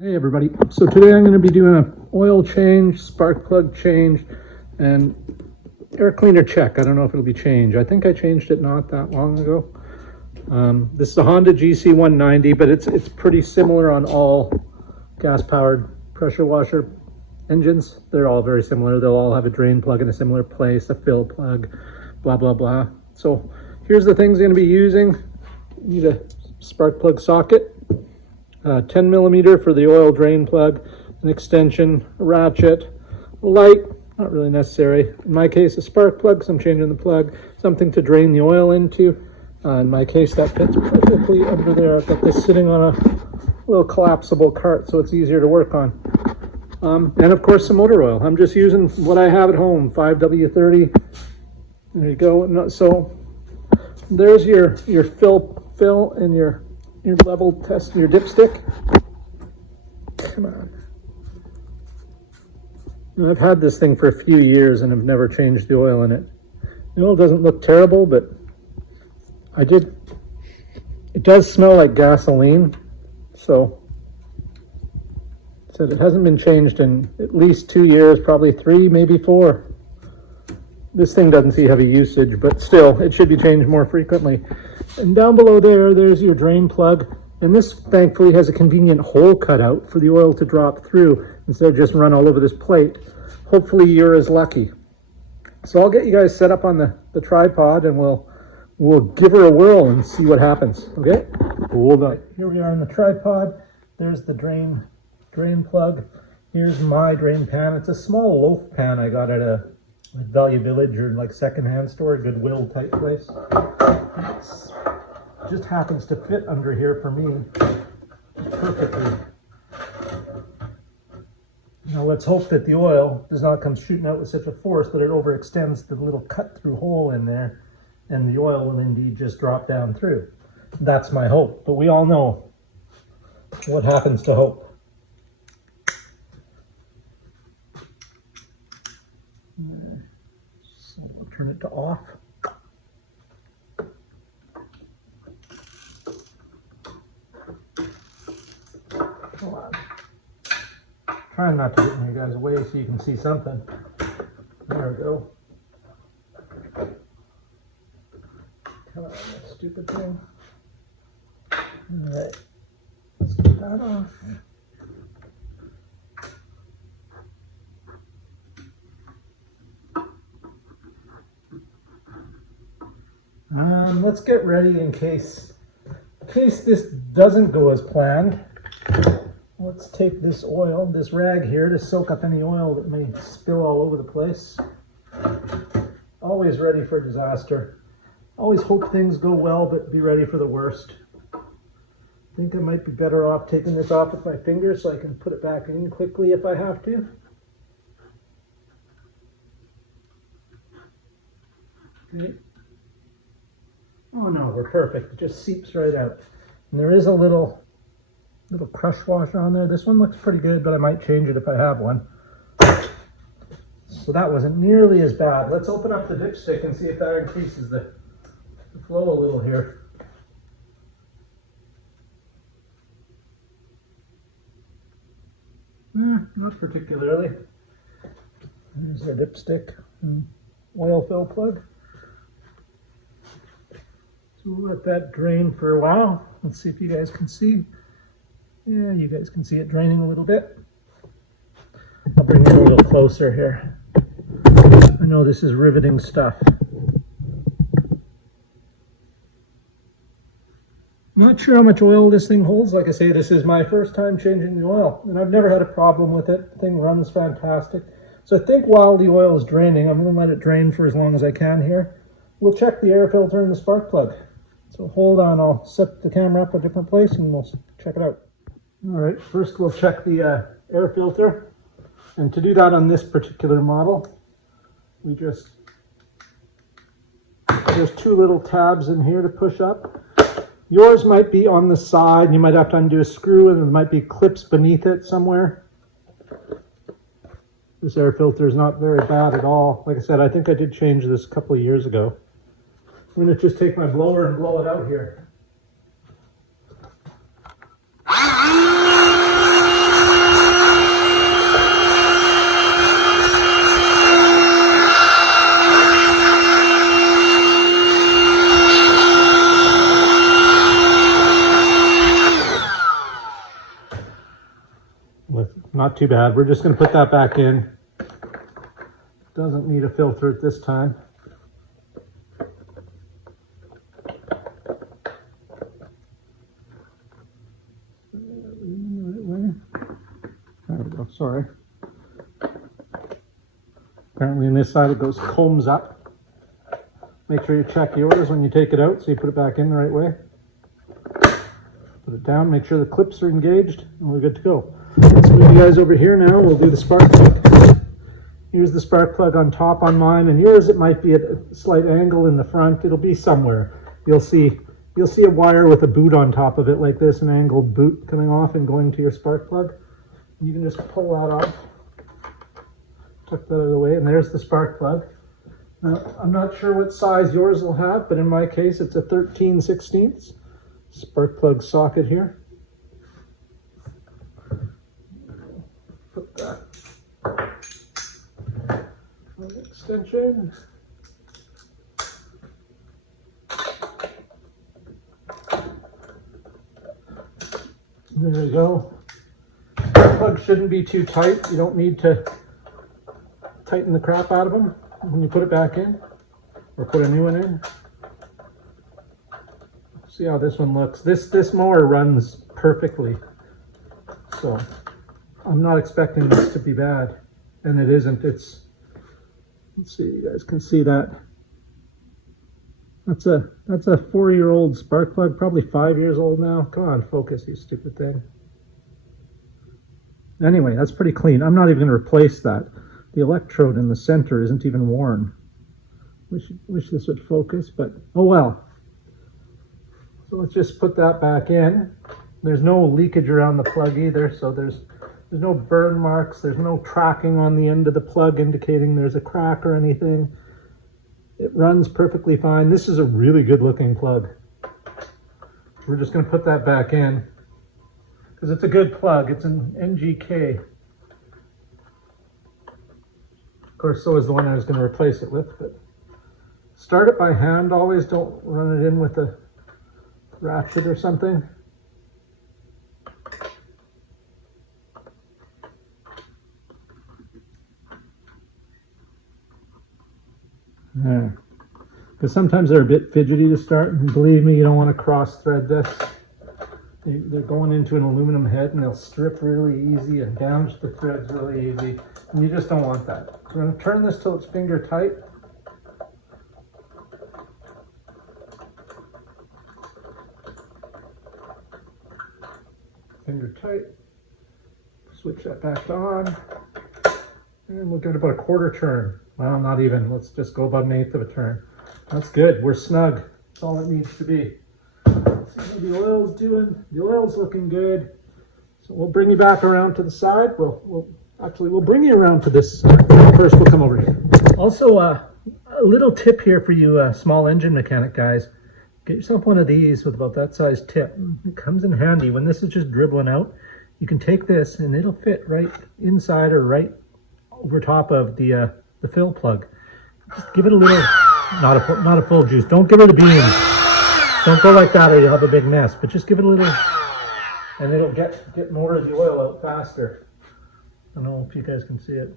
Hey everybody, so today I'm going to be doing an oil change, spark plug change, and air cleaner check. I don't know if it'll be changed. I think I changed it not that long ago. This is a Honda GC190, but it's pretty similar on all gas-powered pressure washer engines. They're all very similar. They'll all have a drain plug in a similar place, a fill plug, blah, blah, blah. So here's the things I'm going to be using. You need a spark plug socket. 10 millimeter for the oil drain plug, an extension, a ratchet, a light, not really necessary. In my case, a spark plug, so I'm changing the plug, something to drain the oil into. In my case, that fits perfectly under there. I've got this sitting on a little collapsible cart, so it's easier to work on. And of course, some motor oil. I'm just using what I have at home, 5W30. There you go. So there's your fill and your level test, your dipstick. Come on. And I've had this thing for a few years and I've never changed the oil in it. The oil doesn't look terrible, but it does smell like gasoline. So it hasn't been changed in at least 2 years, probably 3, maybe 4. This thing doesn't see heavy usage, but still, it should be changed more frequently. And down below there's your drain plug. And this, thankfully, has a convenient hole cut out for the oil to drop through instead of just run all over this plate. Hopefully you're as lucky. So I'll get you guys set up on the tripod and we'll give her a whirl and see what happens, okay? Hold on. Here we are on the tripod. There's the drain plug. Here's my drain pan. It's a small loaf pan I got at a Value Village or like secondhand store, Goodwill type place. It just happens to fit under here for me perfectly. Now let's hope that the oil does not come shooting out with such a force that it overextends the little cut through hole in there and the oil will indeed just drop down through. That's my hope, but we all know what happens to hope. So we'll turn it to off. Come on. Trying not to get in your guys' way so you can see something. There we go. Come on, that stupid thing. Alright. Let's get that off. Let's get ready in case this doesn't go as planned. Let's take this oil, this rag here, to soak up any oil that may spill all over the place. Always ready for disaster. Always hope things go well, but be ready for the worst. I think I might be better off taking this off with my fingers so I can put it back in quickly if I have to. Okay. Oh no, we're perfect. It just seeps right out. And there is a little crush washer on there. This one looks pretty good, but I might change it if I have one. So that wasn't nearly as bad. Let's open up the dipstick and see if that increases the flow a little here. Not particularly. Here's our dipstick and oil fill plug. So we'll let that drain for a while. Let's see if you guys can see. Yeah, you guys can see it draining a little bit. I'll bring it a little closer here. I know this is riveting stuff. Not sure how much oil this thing holds. Like I say, this is my first time changing the oil, and I've never had a problem with it. The thing runs fantastic. So I think while the oil is draining, I'm going to let it drain for as long as I can here. We'll check the air filter and the spark plug. So hold on, I'll set the camera up a different place and we'll check it out. All right, first we'll check the air filter. And to do that on this particular model, there's 2 little tabs in here to push up. Yours might be on the side, you might have to undo a screw and there might be clips beneath it somewhere. This air filter is not very bad at all. Like I said, I think I did change this a couple of years ago. I'm going to just take my blower and blow it out here. not too bad. We're just going to put that back in. Doesn't need a filter at this time. There we go, sorry. Apparently on this side it goes combs up. Make sure you check yours when you take it out so you put it back in the right way. Put it down, make sure the clips are engaged, and we're good to go. Let's move you guys over here now. We'll do the spark plug. Here's the spark plug on top on mine, and yours it might be at a slight angle in the front. It'll be somewhere. You'll see a wire with a boot on top of it like this, an angled boot coming off and going to your spark plug. You can just pull that off, tuck that out of the way, and there's the spark plug. Now, I'm not sure what size yours will have, but in my case, it's a 13/16 spark plug socket here. Put that on the extension. There we go. Plug shouldn't be too tight. You don't need to tighten the crap out of them when you put it back in or put a new one in. See how this one looks. This mower runs perfectly, so I'm not expecting this to be bad, and it isn't. Let's see, you guys can see that. That's a 4-year-old spark plug, probably 5 years old now. Come on, focus, you stupid thing. Anyway, that's pretty clean. I'm not even going to replace that. The electrode in the center isn't even worn. Wish this would focus, but oh well. So let's just put that back in. There's no leakage around the plug either, so there's no burn marks. There's no tracking on the end of the plug indicating there's a crack or anything. It runs perfectly fine. This is a really good looking plug. We're just going to put that back in because it's a good plug. It's an NGK. Of course, so is the one I was going to replace it with, but start it by hand always. Don't run it in with a ratchet or something. There. Because sometimes they're a bit fidgety to start, and believe me, you don't want to cross thread this. They're going into an aluminum head and they'll strip really easy and damage the threads really easy, and you just don't want that. So we're going to turn this till it's finger tight. Finger tight. Switch that back on, and we'll give it about a quarter turn. Well, not even. Let's just go about 1/8 of a turn. That's good. We're snug. That's all it needs to be. Let's see how the oil's doing. The oil's looking good. So we'll bring you back around to the side. We'll bring you around to this. First, we'll come over here. Also, a little tip here for you small engine mechanic guys. Get yourself one of these with about that size tip. It comes in handy. When this is just dribbling out, you can take this and it'll fit right inside or right over top of the fill plug. Just give it a little, not a full juice. Don't give it a beans. Don't go like that or you'll have a big mess. But just give it a little, and it'll get more of the oil out faster. I don't know if you guys can see it.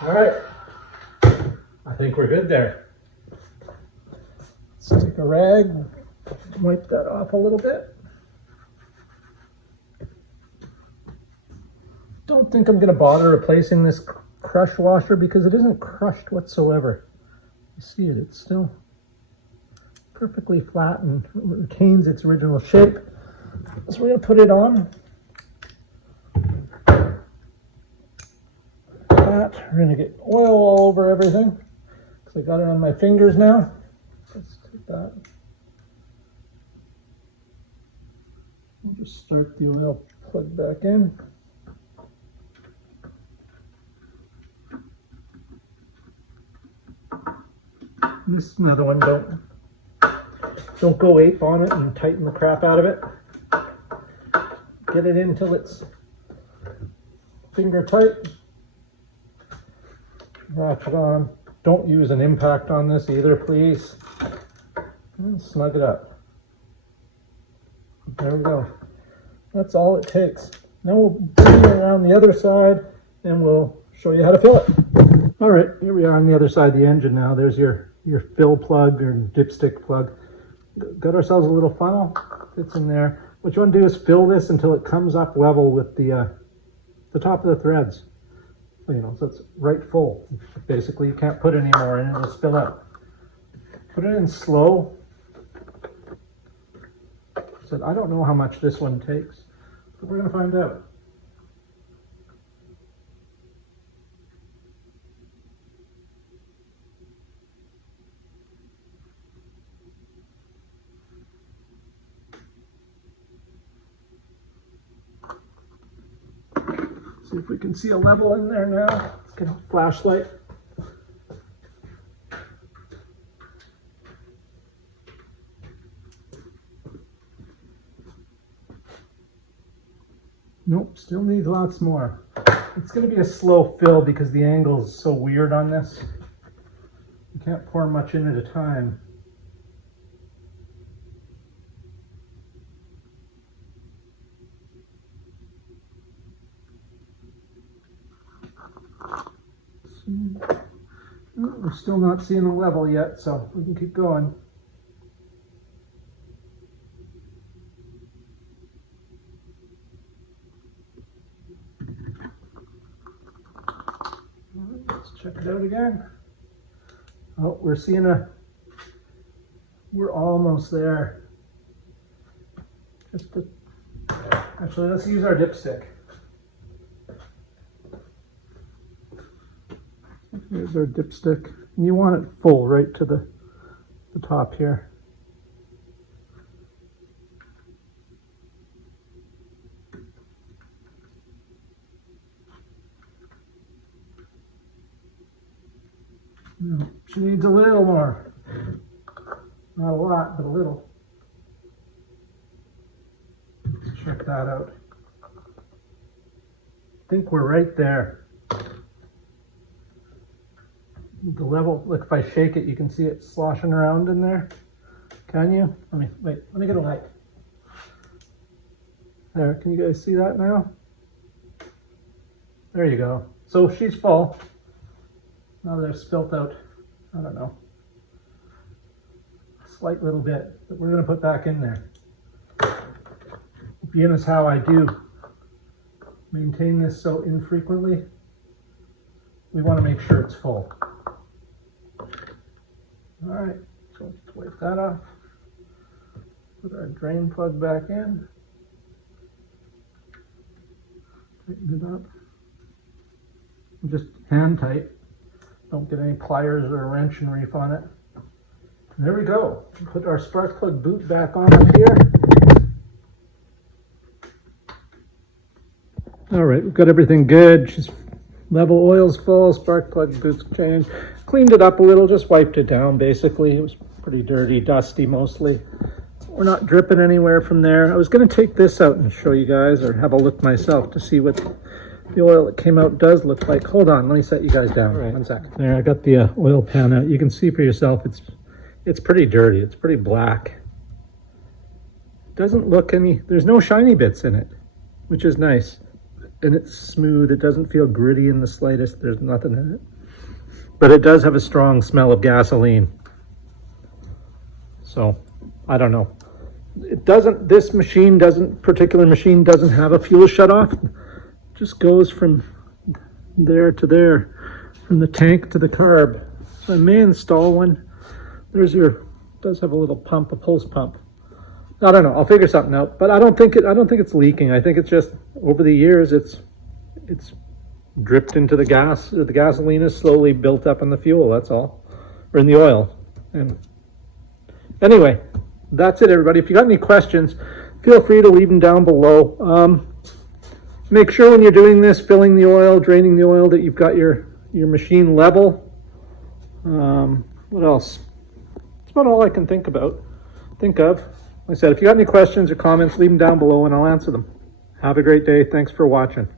All right, I think we're good there. Let's take a rag, wipe that off a little bit. Don't think I'm going to bother replacing this crush washer because it isn't crushed whatsoever. You see it, it's still perfectly flat and retains its original shape. So we're going to put it on. We're going to get oil all over everything because I got it on my fingers now. Let's take that. We'll just start the oil plug back in. piece. Another one, don't go ape on it and tighten the crap out of it. Get it in till it's finger tight. Ratchet on. Don't use an impact on this either, please. And snug it up. There we go. That's all it takes. Now we'll bring it around the other side and we'll show you how to fill it. All right, here we are on the other side of the engine now. There's your fill plug or dipstick plug. Got ourselves a little funnel, fits in there. What you want to do is fill this until it comes up level with the top of the threads. So, you know, so it's right full. Basically, you can't put any more in, it'll spill out. Put it in slow. So I don't know how much this one takes, but we're going to find out. See if we can see a level in there now. Let's get a flashlight. Nope, still needs lots more. It's going to be a slow fill because the angle is so weird on this. You can't pour much in at a time. We're still not seeing a level yet, so we can keep going. Let's check it out again. Oh, we're almost there. Actually, let's use our dipstick. Here's our dipstick. And you want it full right to the top here. She needs a little more. Not a lot, but a little. Let's check that out. I think we're right there. The level, look, if I shake it, you can see it sloshing around in there. Can you? Let me get a light. There, can you guys see that now? There you go. So she's full. Now they're spilt out, I don't know, a slight little bit that we're going to put back in there. Being as how I do maintain this so infrequently, we want to make sure it's full. All right, so let's wipe that off. Put our drain plug back in. Tighten it up. Just hand tight. Don't get any pliers or a wrench and reef on it. And there we go. Put our spark plug boot back on up here. All right, we've got everything good. Just level oil's full, spark plug boot's changed. Cleaned it up a little, just wiped it down basically. It was pretty dirty, dusty mostly. We're not dripping anywhere from there. I was going to take this out and show you guys, or have a look myself to see what the oil that came out does look like. Hold on, let me set you guys down. Right. 1 second. There, I got the oil pan out. You can see for yourself, it's pretty dirty. It's pretty black. Doesn't look there's no shiny bits in it, which is nice. And it's smooth. It doesn't feel gritty in the slightest. There's nothing in it. But it does have a strong smell of gasoline. So, I don't know. This particular machine doesn't have a fuel shutoff. It just goes from there to there, from the tank to the carb. So I may install one. Does have a little pump, a pulse pump. I don't know. I'll figure something out. But I don't think it's leaking. I think it's just over the years it's dripped into the gas. The gasoline is slowly built up in the fuel. That's all, or in the oil. And anyway, that's it, everybody. If you got any questions, feel free to leave them down below. Make sure when you're doing this, filling the oil, draining the oil, that you've got your machine level. What else? about all I can think of. Like I said, if you got any questions or comments, leave them down below and I'll answer them. Have a great day. Thanks for watching.